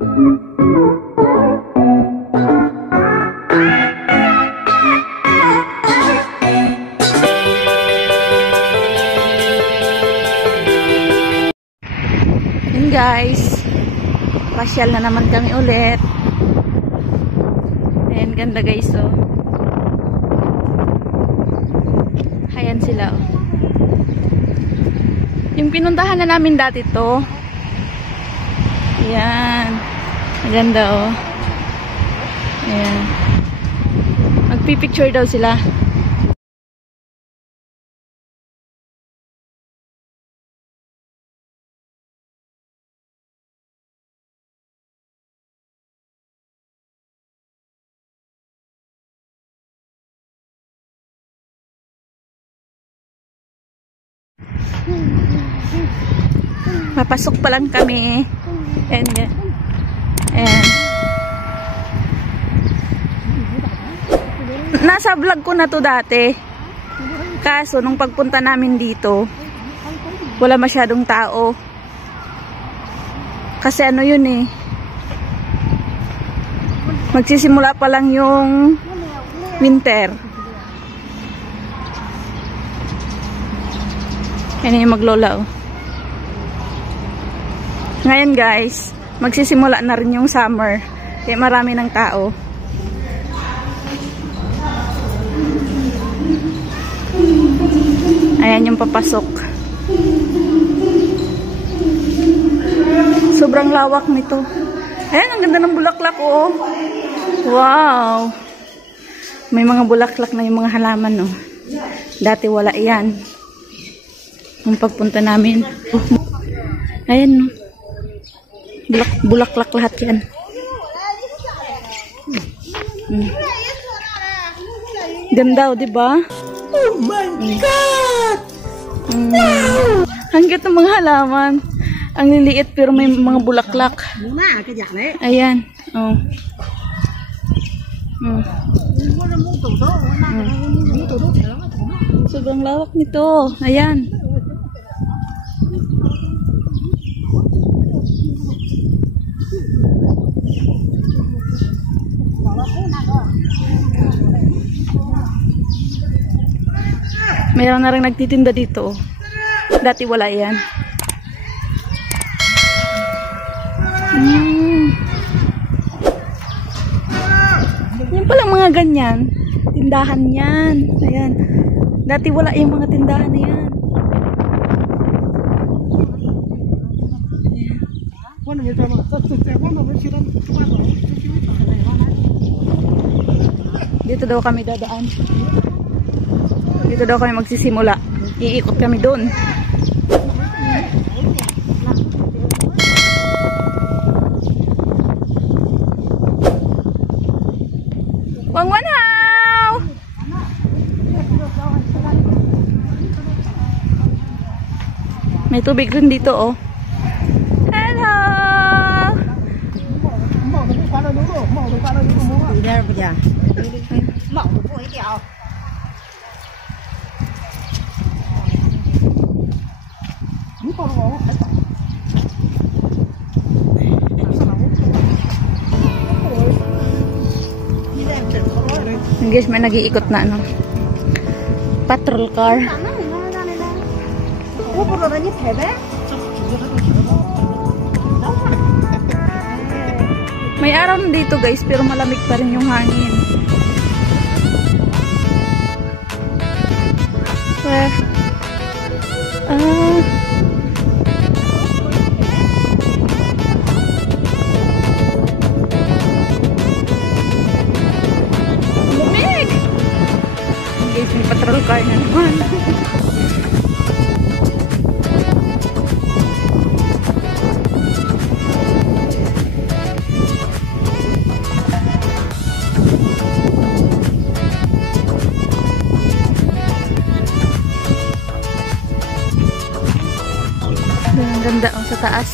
Guys, pasyal na naman kami ulit. Ayan, ganda guys, oh. Ayan sila, oh. Yung pinuntahan na namin dati to. Ayan, maganda, oh. Ayan, magpipicture daw sila. Papasok pa lang kami. Ayan, ayan. Nasa vlog ko na to dati. Kaso nung pagpunta namin dito, wala masyadong tao. Kasi ano yun eh, magsisimula pa lang yung winter. Ayan yung maglola, oh. Ngayon guys, magsisimula na rin yung summer. Kaya marami ng tao. Ayan yung papasok. Sobrang lawak nito. Ayan, ang ganda ng bulaklak, oh. Wow! May mga bulaklak na yung mga halaman, oh. Dati wala yan. Nung pagpunta namin. Ayan, oh. Bulaklak lahat yan. Ganda, di ba? Oh my God! Wow! Ang cute ng mga halaman. Ang liliit pero may mga bulaklak. Ayan. Oh. Sobrang lawak nito. Ayan. Mayroon na rin nagtitinda dito. Dati wala yan. Yan palang mga ganyan. Tindahan yan. Ayan. Dati wala yung mga tindahan na yan. Dito daw kami dadaan. Dito daw kami magsisimula. Iikot kami doon. Wangwanhaw! May tubig rin dito, oh. Hello! Guys, may nag-iikot na ano, patrol car. May araw na dito guys, pero malamig pa rin yung hangin. May patrol car na naman. Ang ganda, oh, sa taas.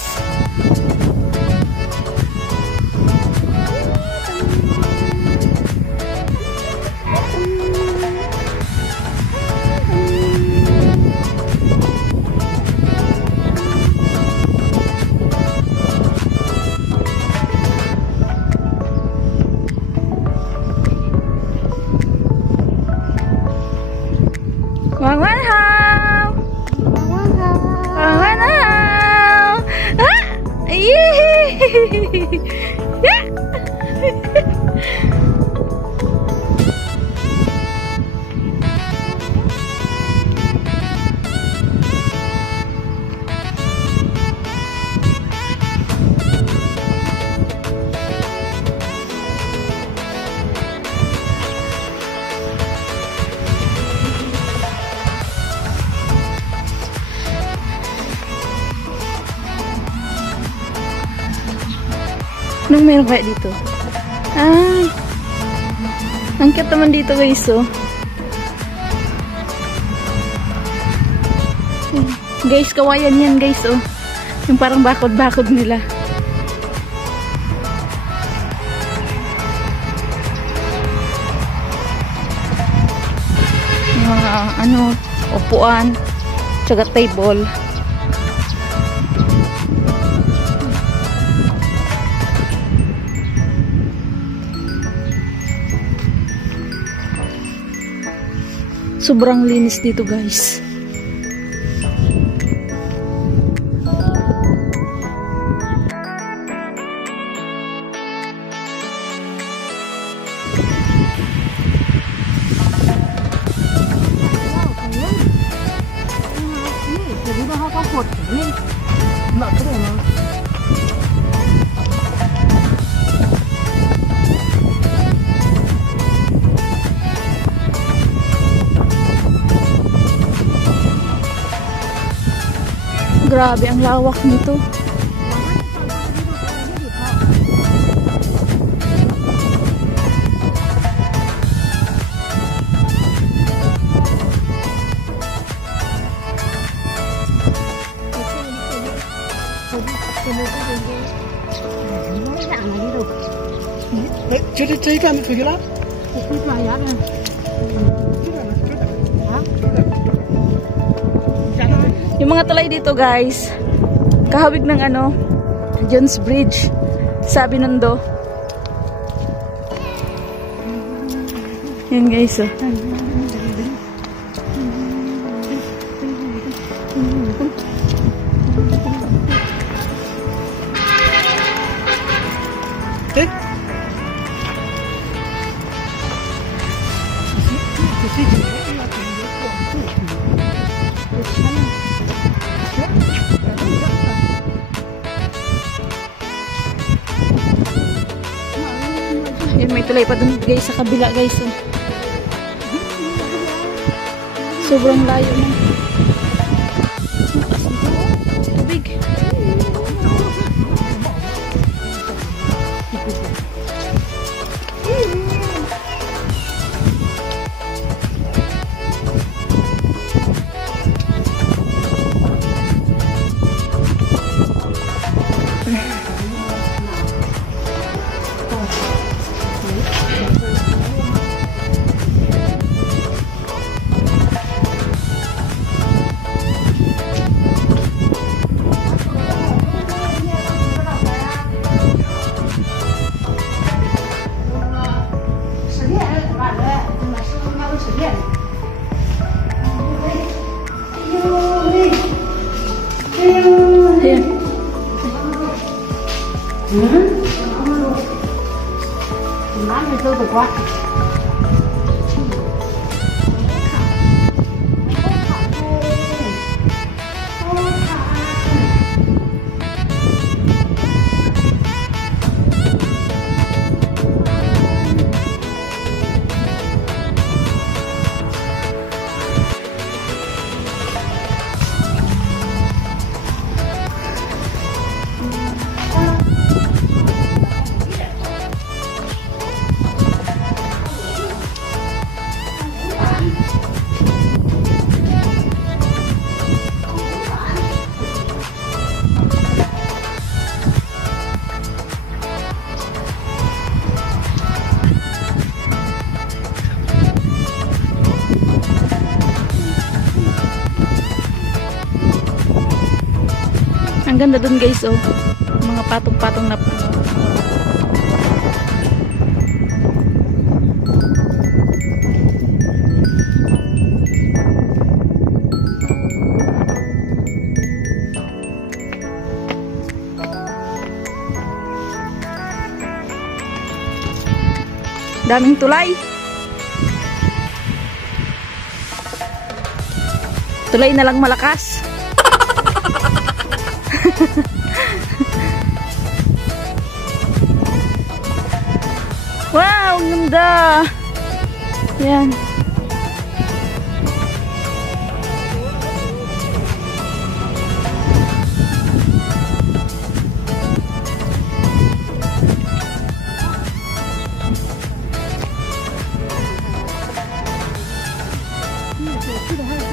Anong meron kaya dito? Ah, ang cute naman dito guys, oh. Guys, kawayan yan guys, oh. Yung parang bakod-bakod nila. Yung mga, upuan, tsaka table. Sobrang linis dito guys. Grabe ang lawak nito. Chơi cái này lắm. Yung mga tulay dito guys, kahawig ng Jones Bridge sa Binondo. Yan guys, oh. Yan, may tulay pa dun guys sa kabila guys, oh. Sobrang layo na. Tubig. Ang ganda dun guys, oh. Mga patong-patong na Daming tulay. Tulay na lang malakas. Wow, ang ganda. Yan.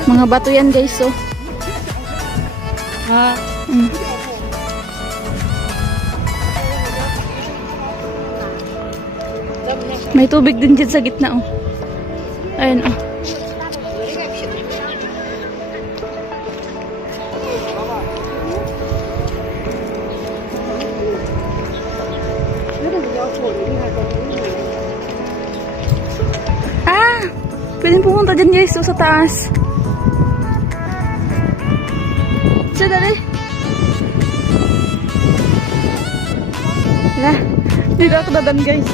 Mga bato yan guys, so. May tubig din dyan sa gitna, oh. Ayun, oh. Ah! Pwedeng pumunta dyan guys, so, sa taas. Siya, dali. Wala. Dito ako dadan guys.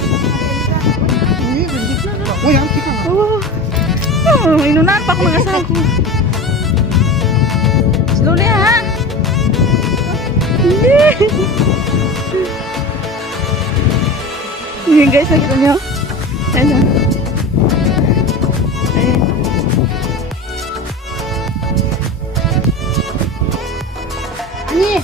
Oh, inunahan pa ako ng asawa ko. Slowly ha. Ayan guys, nakita nyo? Ayan ha. Ayan. Ani?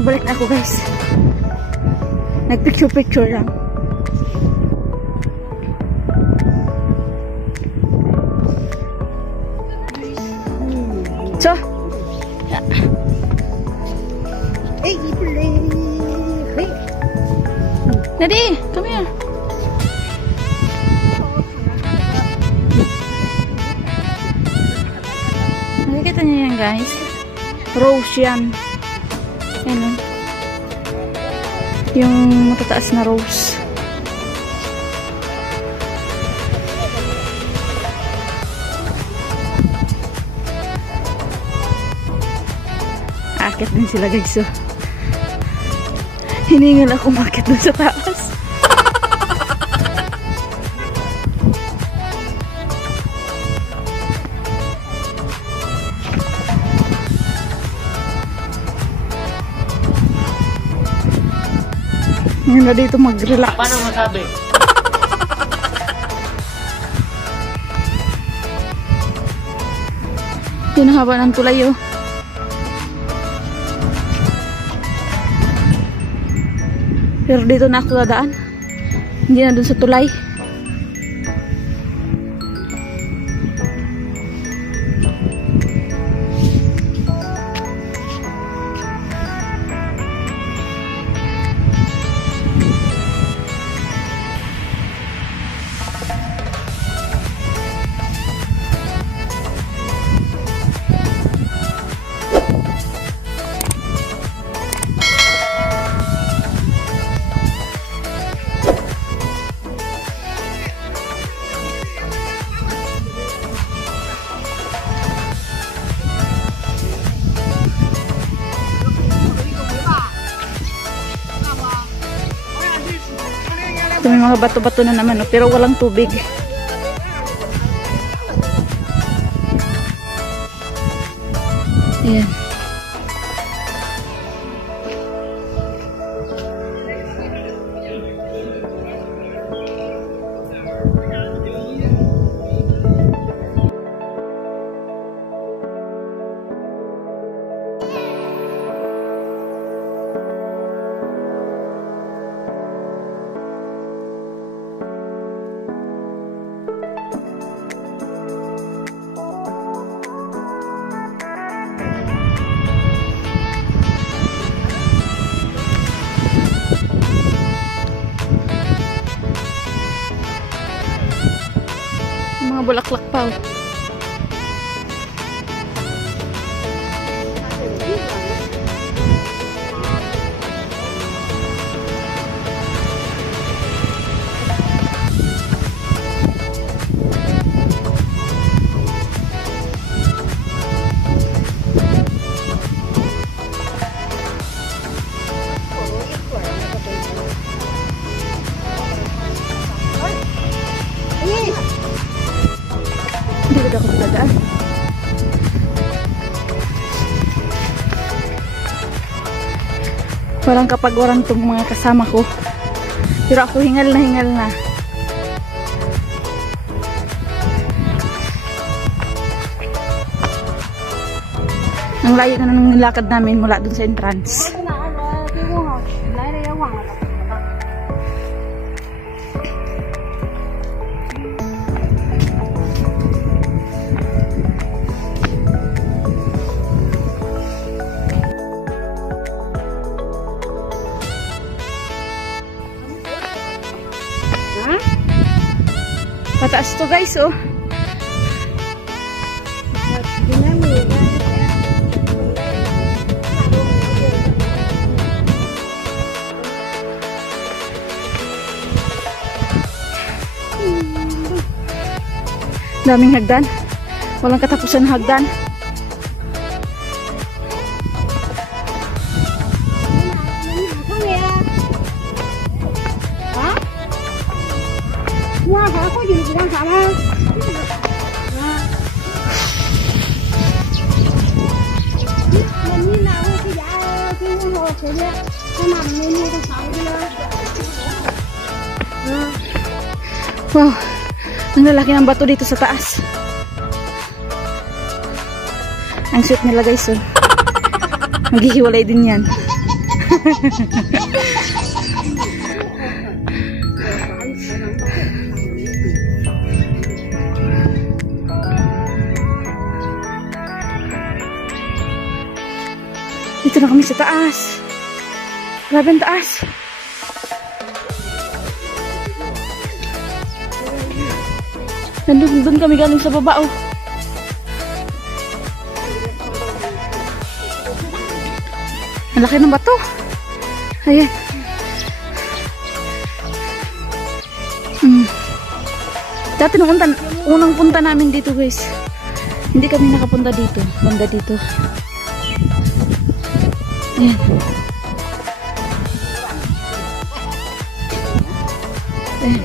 Balik na ako guys. Nagpicture-picture lang. So. Daddy, come here. Nakikita niyo yan guys. Rose yan. Ayan, yung matataas na rose. Akit din sila guys, so hiningal ako makit dun sa taas. Ngayon na dito mag-relax. Paano masabi? Yun ang haba ng tulay, oh. Pero dito na ako dadaan. Hindi na dun sa tulay. Ito may mga bato-bato na naman, pero walang tubig. Ayan. Mga bulaklak pa, oh. Dito ako pinadaan. Parang kapag waran tong mga kasama ko. Pero ako hingal na. Ang layo na ng nilakad namin mula dun sa entrance. Pataas to guys, oh. Daming hagdan. Walang katapusan na hagdan. Wow, ang lalaki ng bato dito sa taas. Ang sweet nila guys, oh. Maghihiwalay din yan. Dito na kami sa taas. Grabe ang taas. Doon kami galing sa baba, oh. Ang laki ng bato. Ayan. Dati nung unang punta namin dito guys, hindi kami nakapunta dito. Banda dito. Ayan. Ayan.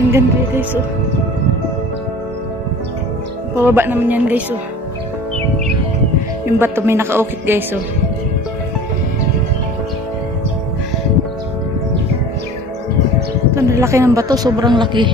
Ang ganda guys, oh. Pababa naman yan guys, oh. Yung bato may nakaukit guys, oh. Ito, ang laki ng bato, sobrang laki.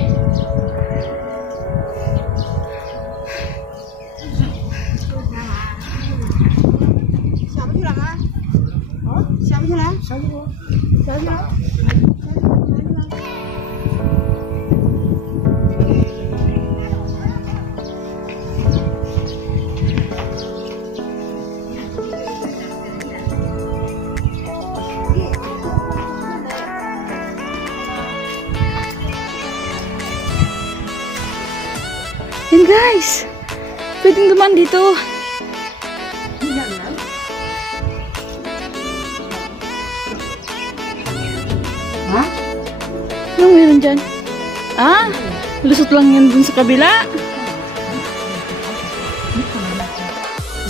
Yan guys, pwedeng dumaan dito. Ha? Anong meron dyan? Ah, lusot lang yan dun sa kabila.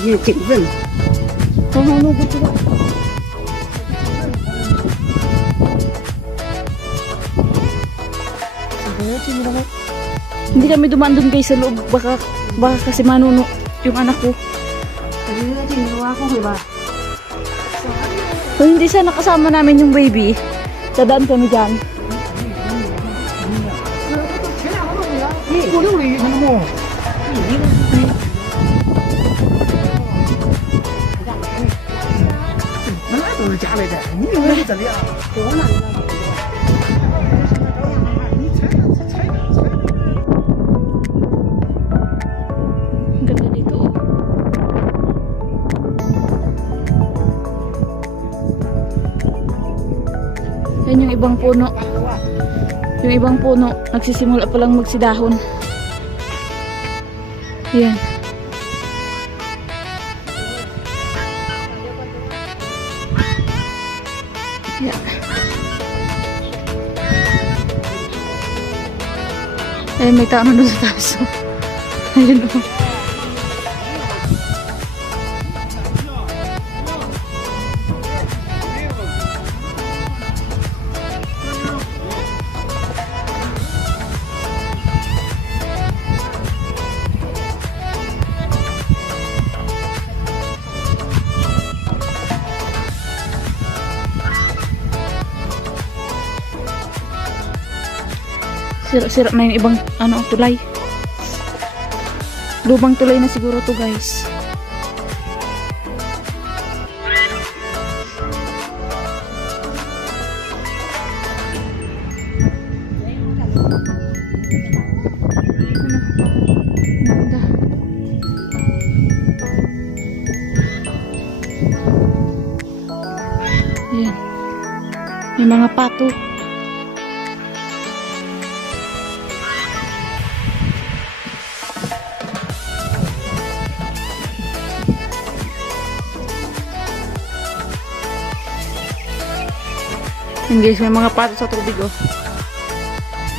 Iya, cik Ben. Ano ba ito? Hindi kami dumaan dun guys sa loob. Baka kasi manuno yung anak ko. Kung hindi sana kasama namin yung baby, dadaan kami dyan. Ganda dito, oh. Yan yung ibang puno. Yung ibang puno, nagsisimula pa lang magsidahon. Yan. Yan. Ay, may tao na doon sa taas. Ayun, oh. Sira-sira na yung ibang tulay. Lubang tulay na siguro to, guys. Ganda. Ayan. May mga pato. Ayan guys, may mga pato sa tubig oh.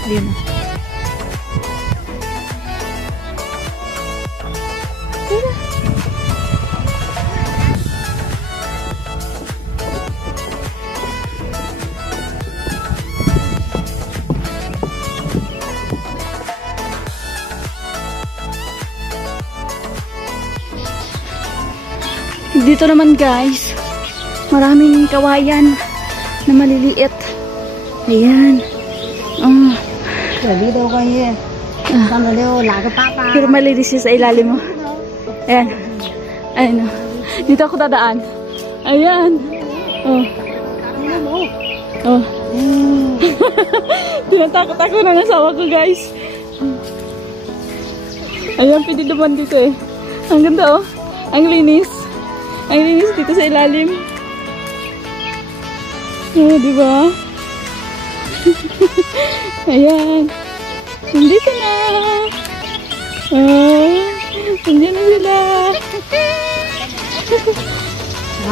Ayan. Dito naman guys, maraming kawayan na maliliit. Ayan. Dito kayo. Sama daw laga papa. Pero malinis siya sa ilalim mo. Ayan. Ayan. Dito ako dadaan. Ayan. Oh. Oh. Tinatakot ako ng asawa ko guys. Ayan, pwede naman dito eh. Ang ganda oh. Ang linis. Ang linis dito sa ilalim. Oh, diba? Ayan. Nandito na. Oh, nandiyan na sila.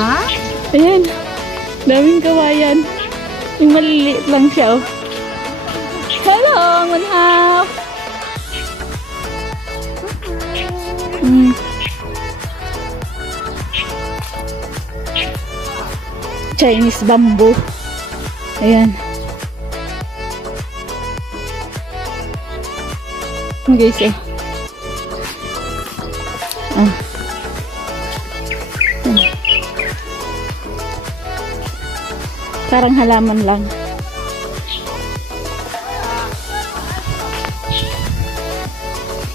Ha? Ayan. Daming kawayan. Yung maliliit lang siya, oh. Hello, manhap. Chinese bamboo. Ayan. Guys, eh. Parang halaman lang.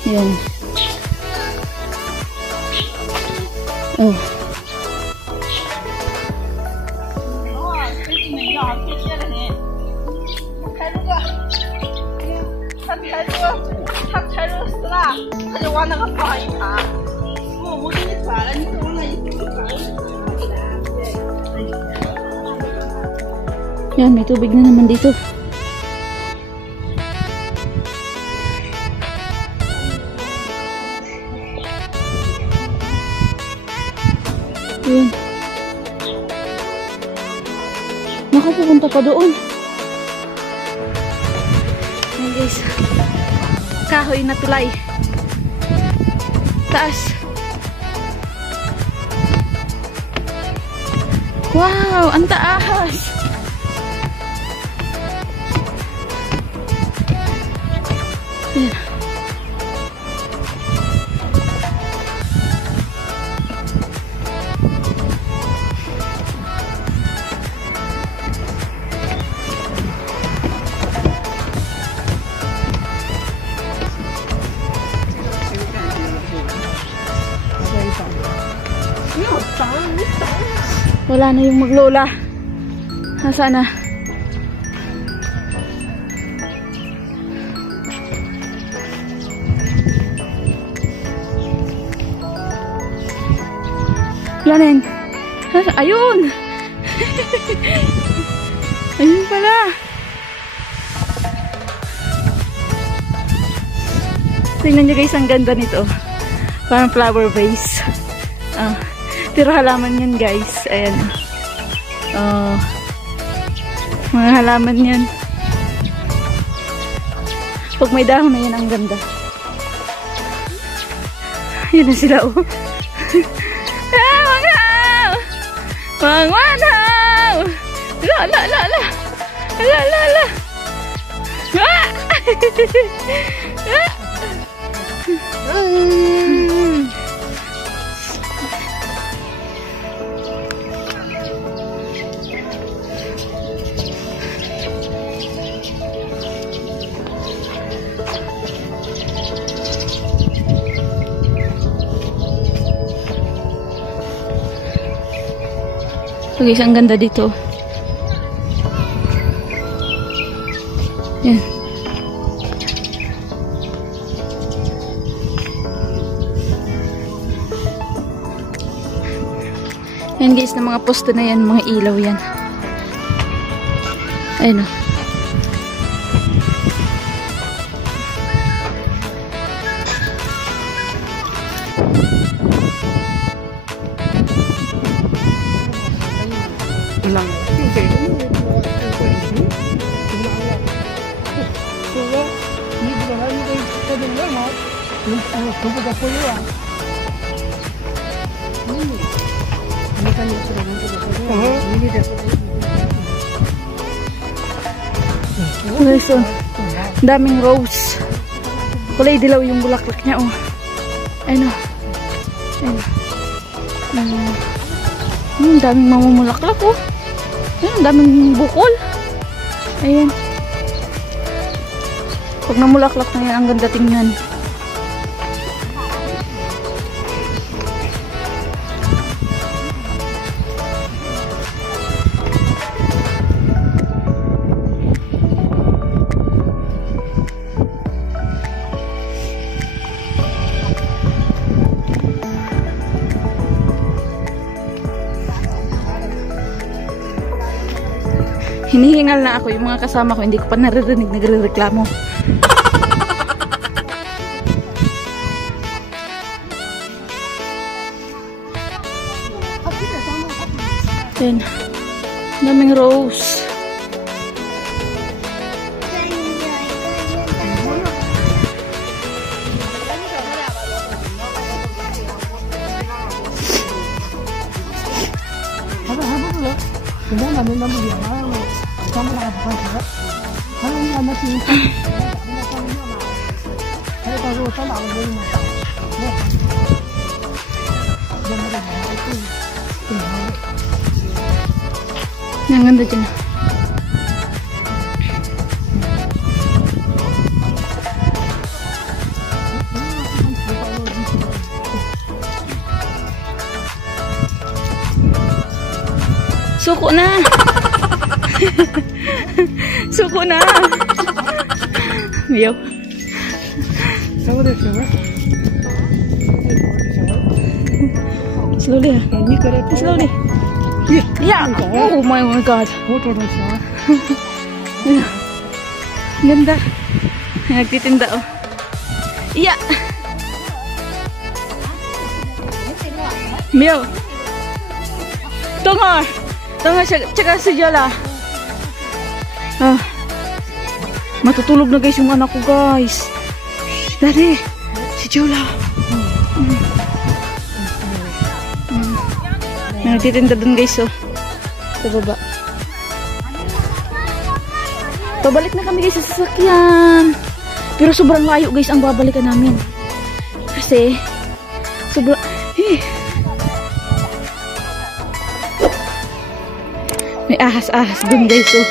Ayan. Oh. Yan, may tubig na naman dito. Yan. Nakapupunta pa doon. Yan guys. Kahoy na tulay. Taas. Wow, ang taas. Ayan. Wala na yung maglola. Nasaan na? Lanin. Ayun. Ayun pala. Tingnan nyo guys, ang ganda nito. Parang flower vase. Pero halaman yan guys. Ayan. Mga halaman yan. Pag may dahon na yan, ang ganda. Yun na sila oh. Mangwanaw! La la la la! La la la! Ah! So guys, ang ganda dito. Yan. Yan guys, na mga posto na yan, mga ilaw yan. Ayun o. So, daming rose. Kulay dilaw yung bulaklak niya, oh. Ayun, oh. Ayun. Daming mamumulaklak, oh. Ayun, daming bukol. Ayan. Pag namulaklak na yan, ang ganda tingnan. Hinihingal na ako. Yung mga kasama ko, hindi ko pa naririnig, nagre-reklamo. Yan. Daming rose. Yang ganda dyan. Suko na. Suko na. Miyaw. Slowly. Slowly. Yeah. Oh my God. Ganda. Nagtitinda, oh. Yeah. Miyaw. Tungor. Tungor tsaka si Jola. Ah. Matutulog na guys yung anak ko, guys. Dari, si Jola. Nagtitinda dun guys, oh. Sa baba. Pabalik na kami guys sa sasakyan. Pero sobrang layo guys ang babalikan namin. Kasi sobrang may ahas-ahas dun guys, oh.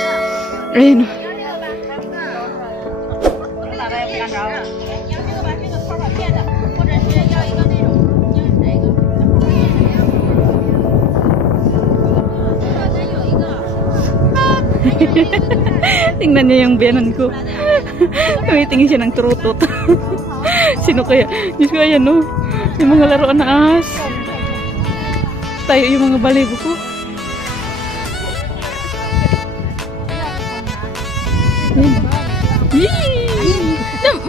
Ayun, oh. Tingnan niya yung biyanan ko. Tumitingin siya ng turutot. Sino kaya? Diyos ko, ayan, no? Yung mga laruan na ahas. Tayo yung mga balibo ko.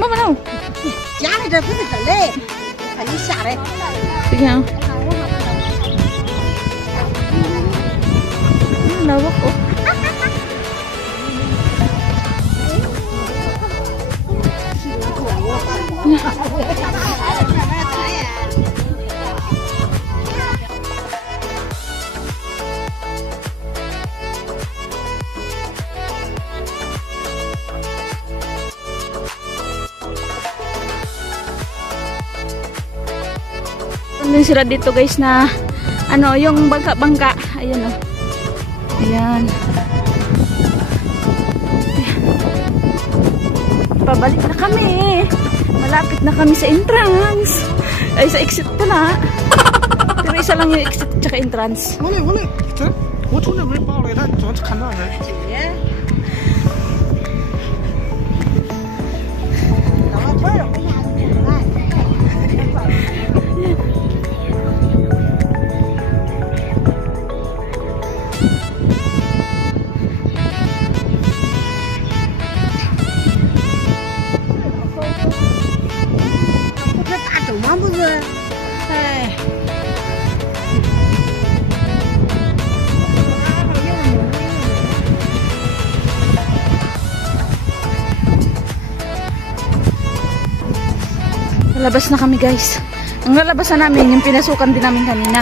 Mama, no? Jangan ada pun tak leh. Kali syarat. Sige, oh. Lawak, oh. Yung sila dito guys na ano, yung bangka-bangka. Ayan, oh. Ayan. Pabalik na kami. Malapit na kami sa entrance. Ay, sa exit pala. Pero isa lang yung exit tsaka entrance. Wala. 我从那边报的，他总看那人。老腿儿为啥都不来？不是大走吗？不是，哎。Labas na kami guys. Ang lalabasan namin, yung pinasukan din namin kanina.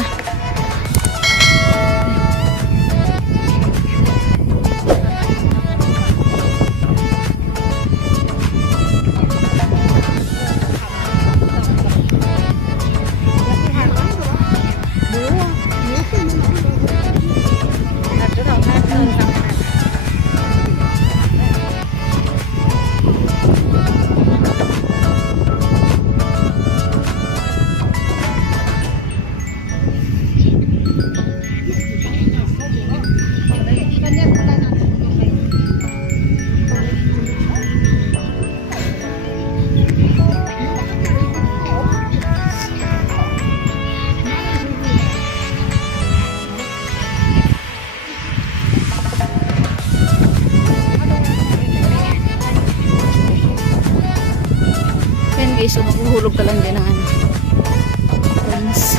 Guys, so maghuhulog ka lang din ng ano. Friends.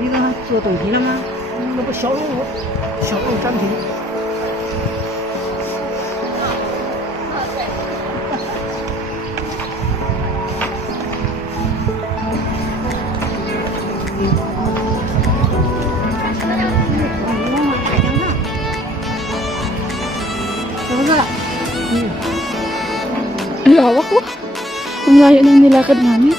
네가做东西了吗？那不小肉粘皮。是不是？Lawak ko. Ang layo ng nilakad namin.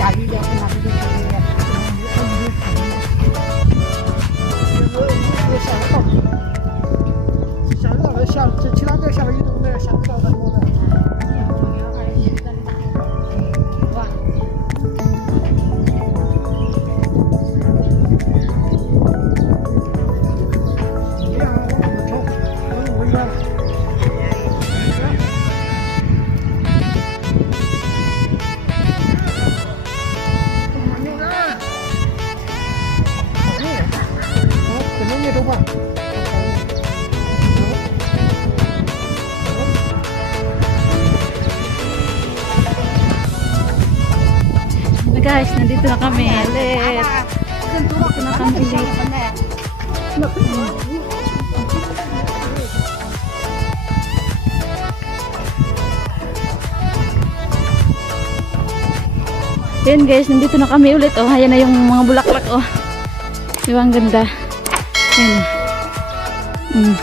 下雨了，那不就下雨了，下这其他地下雨都没下不到很多的。Guys, nandito na kami ulit. Nandito na kami ulit. Yan guys, nandito na kami ulit. Oh, ayan na yung mga bulaklak. Oh, diba ang ganda. Yan.